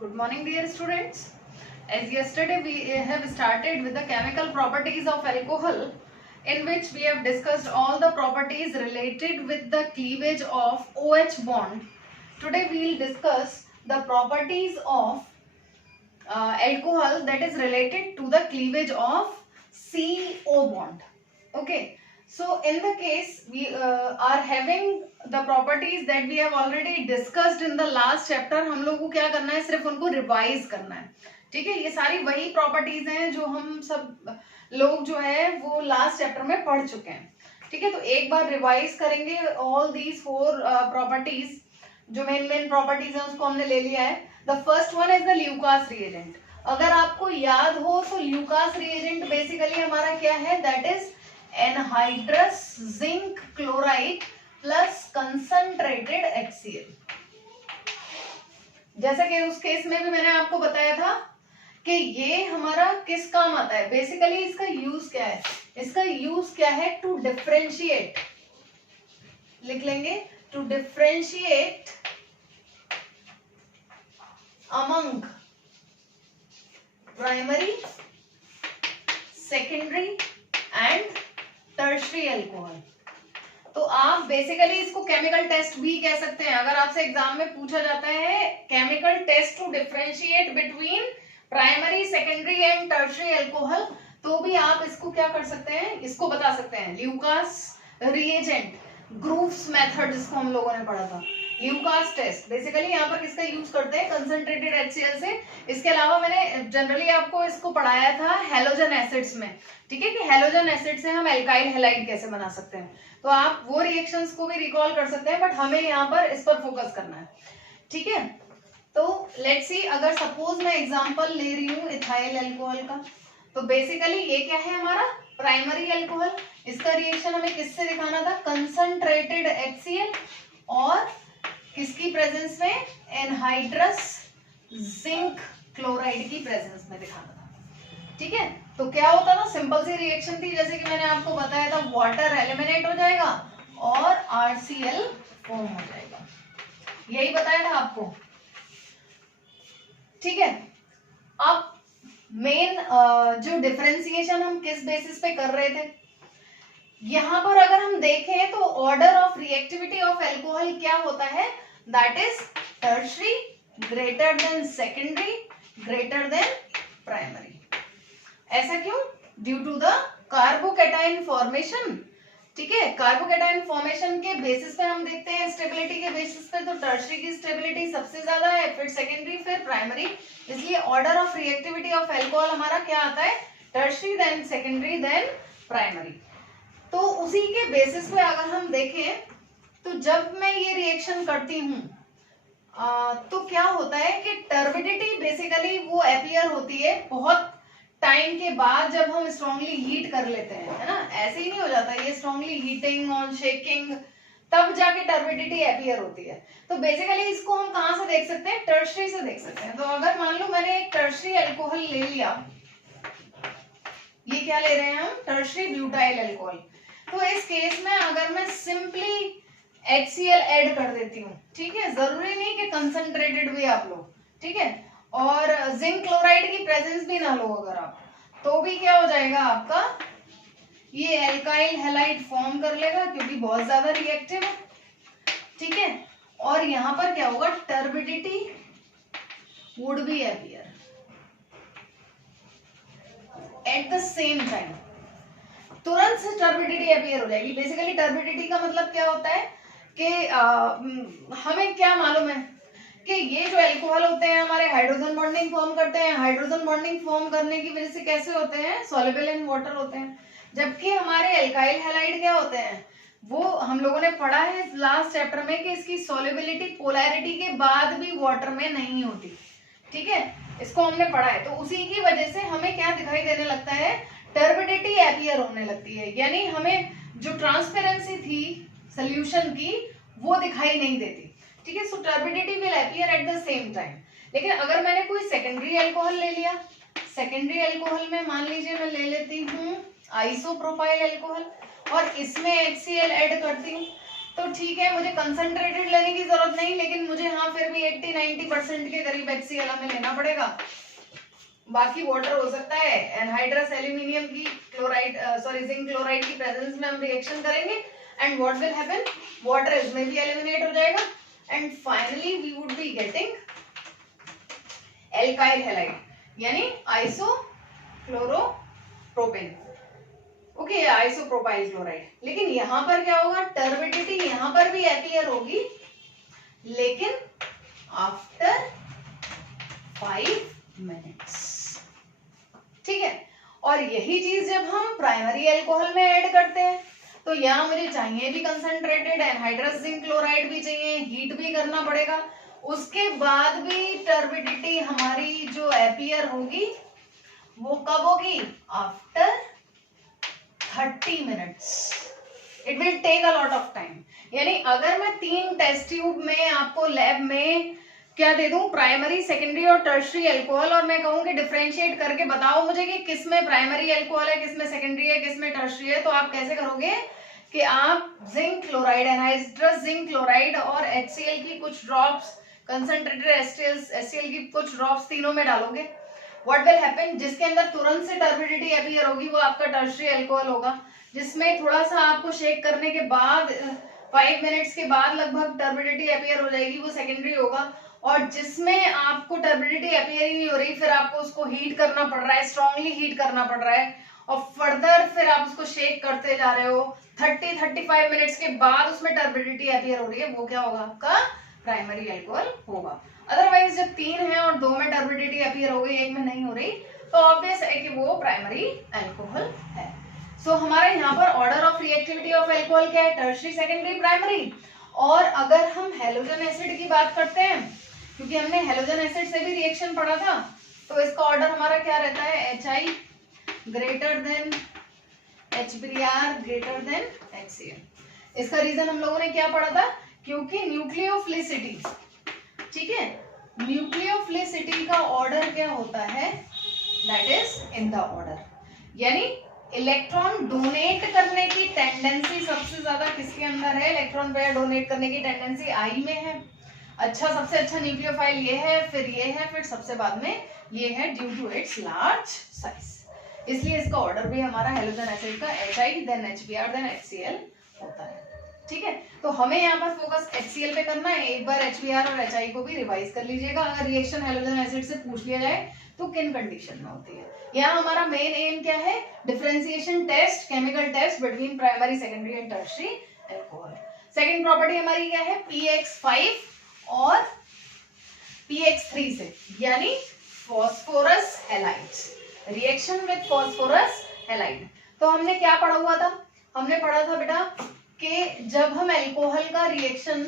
Good morning, dear students. As yesterday we have started with the chemical properties of alcohol, in which we have discussed all the properties related with the cleavage of OH bond. Today we will discuss the properties of alcohol that is related to the cleavage of CO bond. Okay. So in the case we are having the properties that we have already discussed in the last chapter. हम लोग को क्या करना है, सिर्फ उनको revise करना है. ठीक है, ये सारी वही प्रॉपर्टीज हैं जो हम सब लोग जो है वो लास्ट चैप्टर में पढ़ चुके हैं. ठीक है, तो एक बार रिवाइज करेंगे. ऑल दीज 4 प्रॉपर्टीज जो मेन प्रॉपर्टीज है उसको हमने ले लिया है. The first one is the Lucas reagent. अगर आपको याद हो तो ल्यूकास रिएजेंट बेसिकली हमारा क्या है, that is anhydrous zinc chloride plus concentrated HCl. जैसा कि उस केस में भी मैंने आपको बताया था कि ये हमारा किस काम आता है. बेसिकली इसका यूज क्या है, इसका यूज क्या है, टू डिफरेंशिएट. लिख लेंगे, to differentiate among primary, secondary and tertiary alcohol. तो आप बेसिकली इसको केमिकल टेस्ट भी कह सकते हैं. अगर आपसे एग्जाम में पूछा जाता है chemical test to differentiate between primary, secondary and tertiary alcohol, तो भी आप इसको क्या कर सकते हैं, इसको बता सकते हैं. ल्यूकास रिएजेंट, ग्रूव्स मेथड जिसको हम लोगों ने पढ़ा था, ल्यूकास टेस्ट. बेसिकली यहाँ पर किसका यूज करते हैं, कंसंट्रेटेड HCl से. इसके अलावा मैंने जनरली आपको इसको पढ़ाया था हैलोजन एसिड्स में. ठीक है, कि हैलोजन एसिड से हम एल्काइल हैलाइड कैसे बना सकते हैं. तो आप वो रिएक्शंस को भी रिकॉल कर सकते हैं, बट हमें यहाँ पर इस पर फोकस करना है. ठीक है, तो लेट्स सी, अगर सपोज मैं एग्जांपल ले रही हूँ इथाइल अल्कोहल का, तो बेसिकली ये क्या है हमारा प्राइमरी अल्कोहल. इसका रिएक्शन हमें किससे दिखाना था, कंसंट्रेटेड HCl और किसकी प्रेजेंस में, एनहाइड्रस जिंक क्लोराइड की प्रेजेंस में दिखाना था. ठीक है, तो क्या होता ना, सिंपल सी रिएक्शन थी, जैसे कि मैंने आपको बताया था, वाटर एलिमिनेट हो जाएगा और RCl फॉर्म हो जाएगा. यही बताया था आपको. ठीक है, अब मेन जो डिफरेंशिएशन हम किस बेसिस पे कर रहे थे, यहां पर अगर हम देखें तो order of reactivity of alcohol क्या होता है, that is tertiary greater than secondary greater than primary. ऐसा क्यों, due to the carbocation formation. ठीक है, कार्बोकैटायन फॉर्मेशन के बेसिस पे हम देखते हैं, स्टेबिलिटी के बेसिस पे, तो टर्शियरी की स्टेबिलिटी सबसे ज्यादा है, फिर सेकेंडरी, फिर प्राइमरी. इसलिए order of reactivity of alcohol हमारा क्या आता है, tertiary then secondary then primary. तो उसी के बेसिस पे अगर हम देखें तो जब मैं ये रिएक्शन करती हूँ तो क्या होता है कि टर्बिडिटी बेसिकली वो अपीयर होती है बहुत टाइम के बाद, जब हम स्ट्रांगली हीट कर लेते हैं, है ना. ऐसे ही नहीं हो जाता, ये स्ट्रांगली हीटिंग और शेकिंग, तब जाके टर्बिडिटी अपीयर होती है. तो बेसिकली इसको हम कहाँ से देख सकते हैं, टर्शियरी से देख सकते हैं. तो अगर मान लो मैंने एक टर्शियरी अल्कोहल ले लिया, ये क्या ले रहे हैं हम, टर्शियरी ब्यूटाइल अल्कोहल. तो इस केस में अगर मैं सिंपली HCl ऐड कर देती हूँ, ठीक है, जरूरी नहीं कि कंसंट्रेटेड भी आप लो. ठीक है, और जिंक क्लोराइड की प्रेजेंस भी ना लो अगर आप, तो भी क्या हो जाएगा आपका, ये एल्काइल हैलाइड फॉर्म कर लेगा क्योंकि बहुत ज्यादा रिएक्टिव है. ठीक है, और यहाँ पर क्या होगा, turbidity would be appear at the same time. तुरंत से टर्बिडिटी अपीयर हो जाएगी. बेसिकली टर्बिडिटी का मतलब क्या होता है कि हमें क्या मालूम है कि ये जो अल्कोहल होते हैं हमारे हाइड्रोजन बॉन्डिंग फॉर्म करते हैं. हाइड्रोजन बॉन्डिंग फॉर्म करने की वजह से कैसे होते हैं, सॉल्युबल इन वाटर होते हैं. जबकि हमारे एल्काइल हैलाइड क्या होते हैं, वो हम लोगों ने पढ़ा है लास्ट चैप्टर में कि इसकी सॉल्युबिलिटी पोलैरिटी के बाद भी वाटर में नहीं होती. ठीक है, इसको हमने पढ़ा है. तो उसी की वजह से हमें क्या दिखाई देने लगता है, टर्बिडिटी अपीयर होने लगती है. यानी हमें जो ट्रांसपेरेंसी थी सोल्यूशन की वो दिखाई नहीं देती. ठीक है, so turbidity will appear at the same time. लेकिन अगर मैंने कोई सेकेंडरी अल्कोहल ले लिया, सेकेंडरी अल्कोहल में मान लीजिए मैं ले लेती हूँ आइसोप्रोपाइल अल्कोहल और इसमें HCl ऐड करती हूँ, तो ठीक है, मुझे कंसंट्रेटेड लेने की जरूरत नहीं, लेकिन मुझे हाँ फिर भी 80-90% के करीब HCl हमें लेना पड़ेगा। बाकी वाटर हो सकता है। एनहाइड्रस एल्यूमिनियम की क्लोराइड जिंक क्लोराइड की प्रेजेंस में हम रिएक्शन करेंगे and what will happen, water इसमें भी एलिमिनेट हो जाएगा एंड finally we would be getting alkyl halide यानी आइसोक्लोरोप्रोपेन, ओके, आइसोप्रोपाइल क्लोराइड। लेकिन यहां पर क्या होगा, टर्बिडिटी यहां पर भी अपीयर होगी, लेकिन आफ्टर 5 मिनट्स, ठीक है। और यही चीज जब हम प्राइमरी अल्कोहल में ऐड करते हैं तो यहाँ मुझे चाहिए भी कंसंट्रेटेड एनहाइड्रस जिंक क्लोराइड भी चाहिए, हीट भी करना पड़ेगा, उसके बाद भी टर्बिडिटी हमारी जो अपीयर होगी वो कब होगी, after 30 minutes. It will take a lot of time. यानी अगर मैं 3 टेस्ट ट्यूब में आपको लैब में क्या दे दूं, प्राइमरी, सेकेंडरी और टर्शरी अल्कोहल, और मैं कहूं कि डिफरेंशिएट करके बताओ मुझे कि किस में प्राइमरी अल्कोहल है, किस में सेकेंडरी है, किस में टर्शरी है, तो आप कैसे करोगे कि आप zinc chloride, anhydrous zinc chloride और HCl की कुछ ड्रॉप्स, कंसंट्रेटेड HCl की कुछ ड्रॉप्स तीनों में डालोगे। व्हाट विल हैपन, जिसके अंदर तुरंत से टर्बिडिटी अपीयर होगी वो आपका टर्शरी अल्कोहल होगा, जिसमें थोड़ा सा आपको शेक करने के बाद 5 मिनट्स के बाद लगभग टर्बिडिटी अपीयर हो जाएगी, वो सेकेंडरी होगा। और जिसमें आपको टर्बिडिटी अपीयर ही नहीं हो रही, फिर आपको उसको हीट करना पड़ रहा है, स्ट्रांगली हीट करना पड़ रहा है, और फर्दर फिर आप उसको शेक करते जा रहे हो, 30-35 मिनट्स के बाद उसमें टर्बिडिटी अपीयर हो रही है, वो क्या होगा, आपका प्राइमरी अल्कोहल होगा। अदरवाइज जब 3 है और 2 में टर्बिडिटी अपीयर हो गई, 1 में नहीं हो रही, तो ऑब्वियस है कि वो प्राइमरी अल्कोहल है। सो हमारा यहाँ पर order of reactivity of alcohol क्या है, टर्शरी, सेकेंडरी, प्राइमरी। और अगर हम हेलोजन एसिड की बात करते हैं, क्योंकि हमने हेलोजन एसिड से भी रिएक्शन पढ़ा था, तो इसका ऑर्डर हमारा क्या रहता है, HI greater than HBr greater than HCl। इसका रीजन हम लोगों ने क्या पढ़ा था, क्योंकि न्यूक्लियोफिलिसिटी, ठीक है, न्यूक्लियोफिलिसिटी का ऑर्डर क्या होता है, that is in the order, यानी इलेक्ट्रॉन डोनेट करने की टेंडेंसी सबसे ज्यादा किसके अंदर है, इलेक्ट्रॉन पेयर डोनेट करने की टेंडेंसी I में है। अच्छा, सबसे अच्छा न्यूक्लियोफाइल ये है, फिर ये है, फिर सबसे बाद में ये है, due to its large size. इसलिए इसका ऑर्डर भी हमारा हेलोजन एसिड का HI then HBr then HCl होता है, ठीक है। तो हमें यहाँ पर फोकस HCl पे करना है। एक बार HBr और HI को भी रिवाइज कर लीजिएगा, अगर रिएक्शन हेलोजन एसिड से पूछ लिया जाए तो किन कंडीशन में होती है। यहाँ हमारा मेन एम क्या है, differentiation test, chemical test between primary, secondary and tertiary alcohol. Second property हमारी क्या है, pX5 और pX3 से, यानी phosphorus halides, reaction with phosphorus halide. तो हमने क्या पढ़ा हुआ था, हमने पढ़ा था बेटा कि जब हम अल्कोहल का रिएक्शन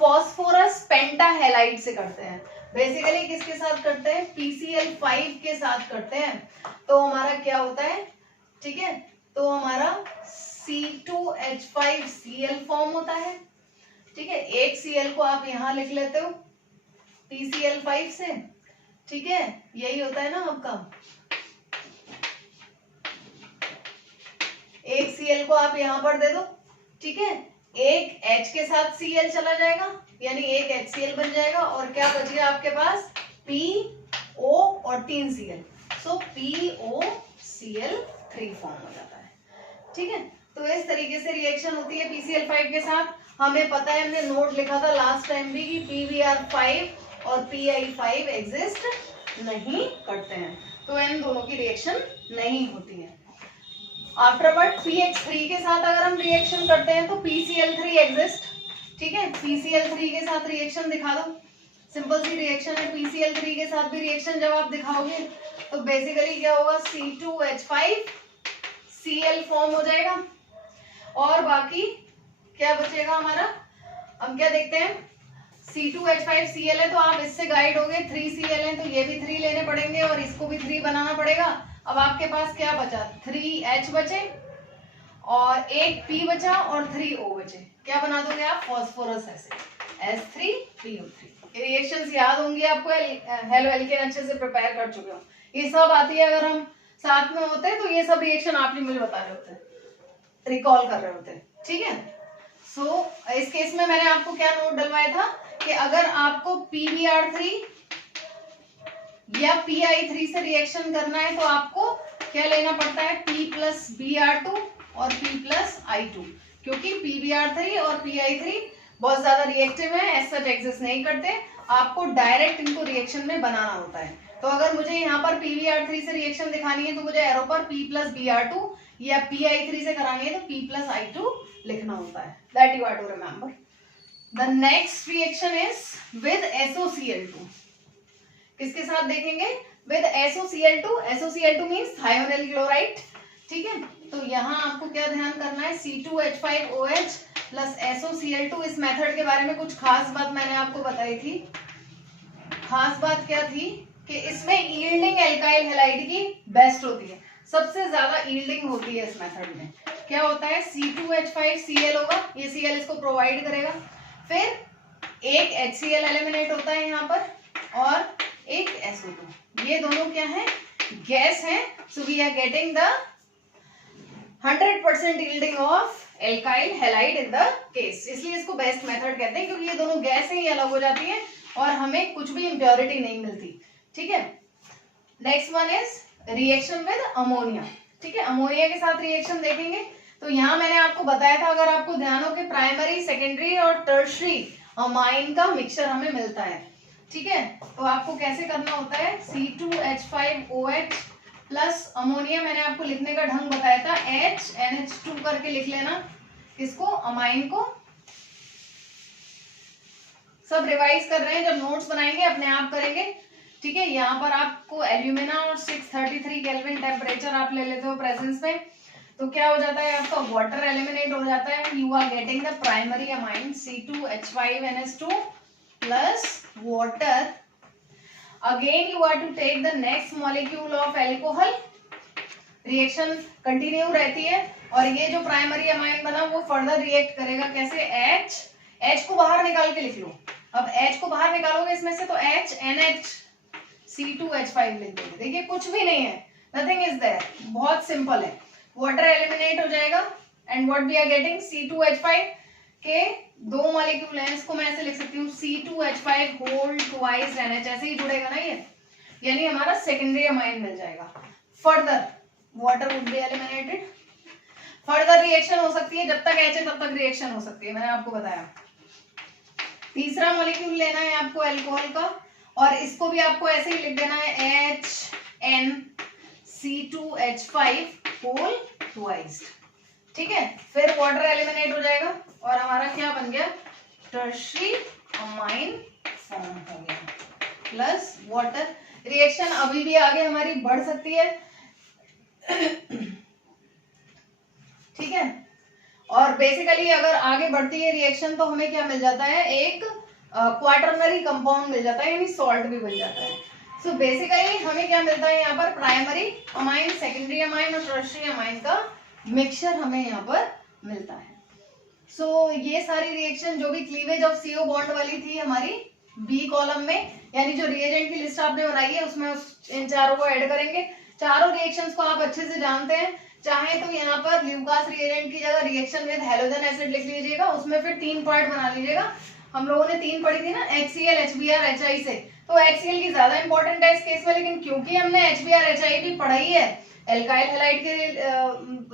फॉस्फोरस पेंटाहैलाइड से करते हैं, बेसिकली किसके साथ करते हैं, PCl5 के साथ करते हैं, तो हमारा क्या होता है, ठीक है, तो हमारा C2H5Cl फॉर्म होता है, ठीक है। एक Cl को आप यहां लिख लेते हो PCl5 से, ठीक है, यही होता है ना आपका, एक Cl को आप यहां पर दे दो, ठीक है, एक H के साथ Cl चला जाएगा, यानी एक HCl बन जाएगा, और क्या बच गया आपके पास, PO और 3 Cl, सो POCl3 फॉर्म हो जाता है, ठीक है। तो इस तरीके से रिएक्शन होती है PCl5 के साथ। हमें पता है, हमने नोट लिखा था लास्ट टाइम भी कि PBr5 और PI5 एग्जिस्ट नहीं करते हैं, तो इन दोनों की रिएक्शन नहीं होती है। आफ्टरवर्ड PX3 के साथ अगर हम रिएक्शन करते हैं तो PCl3 एग्जिस्ट, ठीक है, PCl3 के साथ रिएक्शन दिखा दो, सिंपल सी रिएक्शन है। PCl3 के साथ भी रिएक्शन जब आप दिखाओगे तो बेसिकली क्या होगा, C2H5Cl फॉर्म हो जाएगा, और बाकी क्या बचेगा हमारा, हम क्या देखते हैं, C2H5Cl है तो आप इससे गाइड हो गए, 3Cl है तो ये भी 3 लेने पड़ेंगे और इसको भी 3 बनाना पड़ेगा। अब आपके पास क्या बचा, 3H बचे और एक P बचा और 3O बचे, क्या बना दोगे आप, फॉस्फोरस एसिड, H3PO3। रिएक्शंस याद होंगी आपको, हेलो एल्केन अच्छे से प्रिपेयर कर चुके हो, ये सब आती है, अगर हम साथ में होते तो ये सब रिएक्शन आप ही मुझे बता रहे होते, रिकॉल कर रहे होते। ठीक है। सो इस केस में मैंने आपको क्या नोट डलवाया था कि अगर आपको PBr3 या PI3 से रिएक्शन करना है तो आपको क्या लेना पड़ता है, P+Br2 और P+I2, क्योंकि PBr3 और PI3 बहुत ज्यादा रिएक्टिव है, एज सच एग्जिस्ट नहीं करते, आपको डायरेक्ट इनको रिएक्शन में बनाना होता है। तो अगर मुझे यहाँ पर PBr3 से रिएक्शन दिखानी है तो मुझे एरो पर P+Br2 या PI3 से करानी है तो P+I2 लिखना होता है। That you are to remember. The next reaction is with SOCl2। किसके साथ देखेंगे, with SOCl2। SOCl2 means thionyl chloride, ठीक है। तो यहाँ आपको क्या ध्यान करना है, C2H5OH प्लस SOCl2। इस मेथड के बारे में कुछ खास बात मैंने आपको बताई थी। खास बात क्या थी कि इसमें यील्डिंग एल्काइल हैलाइड की बेस्ट होती है, सबसे ज्यादा यील्डिंग होती है इस मेथड में। क्या होता है, C2H5Cl होगा, ये Cl इसको प्रोवाइड करेगा, फिर एक HCl एलिमिनेट होता है यहाँ पर और एक SO2। ये दोनों क्या है, गैस है। So we are getting the 100% yielding of alkyl halide in the case, इसलिए इसको बेस्ट मेथड कहते हैं, क्योंकि ये दोनों गैस है, ये अलग हो जाती है और हमें कुछ भी इम्प्योरिटी नहीं मिलती, ठीक है। Next one is reaction with ammonia, ठीक है। अमोनिया के साथ रिएक्शन देखेंगे तो यहाँ मैंने आपको बताया था, अगर आपको ध्यान हो कि प्राइमरी, सेकेंडरी और टर्शरी अमाइन का मिक्सचर हमें मिलता है, ठीक है। तो आपको कैसे करना होता है, C2H5OH प्लस अमोनिया, मैंने आपको लिखने का ढंग बताया था, HNH2 करके लिख लेना किसको, अमाइन को। सब रिवाइज कर रहे हैं, जब नोट्स बनाएंगे अपने आप करेंगे, ठीक है। यहाँ पर आपको एल्यूमिना और 633 केल्विन टेम्परेचर आप ले लेते हो प्रेजेंस में, तो क्या हो जाता है, आपका वाटर एलिमिनेट हो जाता है, you are getting the primary amine C2H5NH2 plus water. Again you are to take the next molecule of alcohol, reaction continue रहती है और ये जो प्राइमरी अमाइन बना वो फर्दर रिएक्ट करेगा, कैसे, H को बाहर निकाल के लिख लो। अब H को बाहर निकालोगे इसमें से तो HNH C2H5 लिख दोगे। देखिए कुछ भी नहीं है, नथिंग इज देयर, बहुत सिंपल है। वाटर एलिमिनेट हो जाएगा and what we are getting, C2H5 के दो मॉलिक्यूल हैं, इसको मैं ऐसे लिख सकती हूँ C2H5 होल ट्वाइस NH, ऐसे ही जुड़ेगा ना ये, यानी हमारा सेकेंडरी अमाइन मिल जाएगा। Further water would be eliminated, further reaction हो सकती है, जब तक H है तब तक रिएक्शन हो सकती है, मैंने आपको बताया। तीसरा मॉलिक्यूल लेना है आपको अल्कोहल का और इसको भी आपको ऐसे ही लिख देना है HNC2H5 होल ट्वाइस, ठीक है। फिर वाटर एलिमिनेट हो जाएगा और हमारा क्या बन गया, टर्शरी अमाइन फॉर्म हो गया प्लस वाटर। रिएक्शन अभी भी आगे हमारी बढ़ सकती है, ठीक है। और बेसिकली अगर आगे बढ़ती है रिएक्शन तो हमें क्या मिल जाता है, एक क्वाटरनरी कंपाउंड मिल जाता है, यानी सॉल्ट भी बन जाता है। सो बेसिकली हमें क्या मिलता है यहाँ पर, प्राइमरी अमाइन, सेकेंडरी अमाइन और टर्शरी अमाइन का मिक्सचर हमें यहाँ पर मिलता है। सो ये सारी रिएक्शन जो भी क्लीवेज ऑफ CO बॉन्ड वाली थी हमारी बी कॉलम में, यानी जो रिएजेंट की लिस्ट आपने बनाई है उसमें इन चारों को ऐड करेंगे। चारों रिएक्शंस को आप अच्छे से जानते हैं, चाहे तो यहाँ पर ल्यूकास रिएजेंट की जगह रिएक्शन विद हैलोजन एसिड लिख लीजिएगा, उसमें फिर 3 पार्ट बना लीजिएगा। हम लोगों ने 3 पढ़ी थी ना, HCl, HBr, HI से, तो HCl की ज्यादा इंपॉर्टेंट है इस केस में, लेकिन क्योंकि हमने HBr, HI भी पढ़ाई है एल्काइल हैलाइड के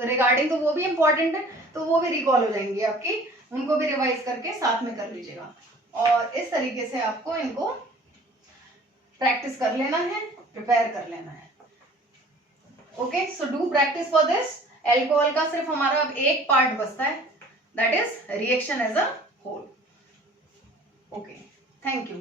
रिगार्डिंग, तो वो भी इंपॉर्टेंट है, तो वो भी रिकॉल हो जाएंगी आपकी, उनको भी रिवाइज करके साथ में कर लीजिएगा। और इस तरीके से आपको इनको प्रैक्टिस कर लेना है, प्रिपेयर कर लेना है। Okay, so do practice for this. Alcohol का सिर्फ हमारा अब एक पार्ट बचता है, that is reaction as a whole. Okay, thank you.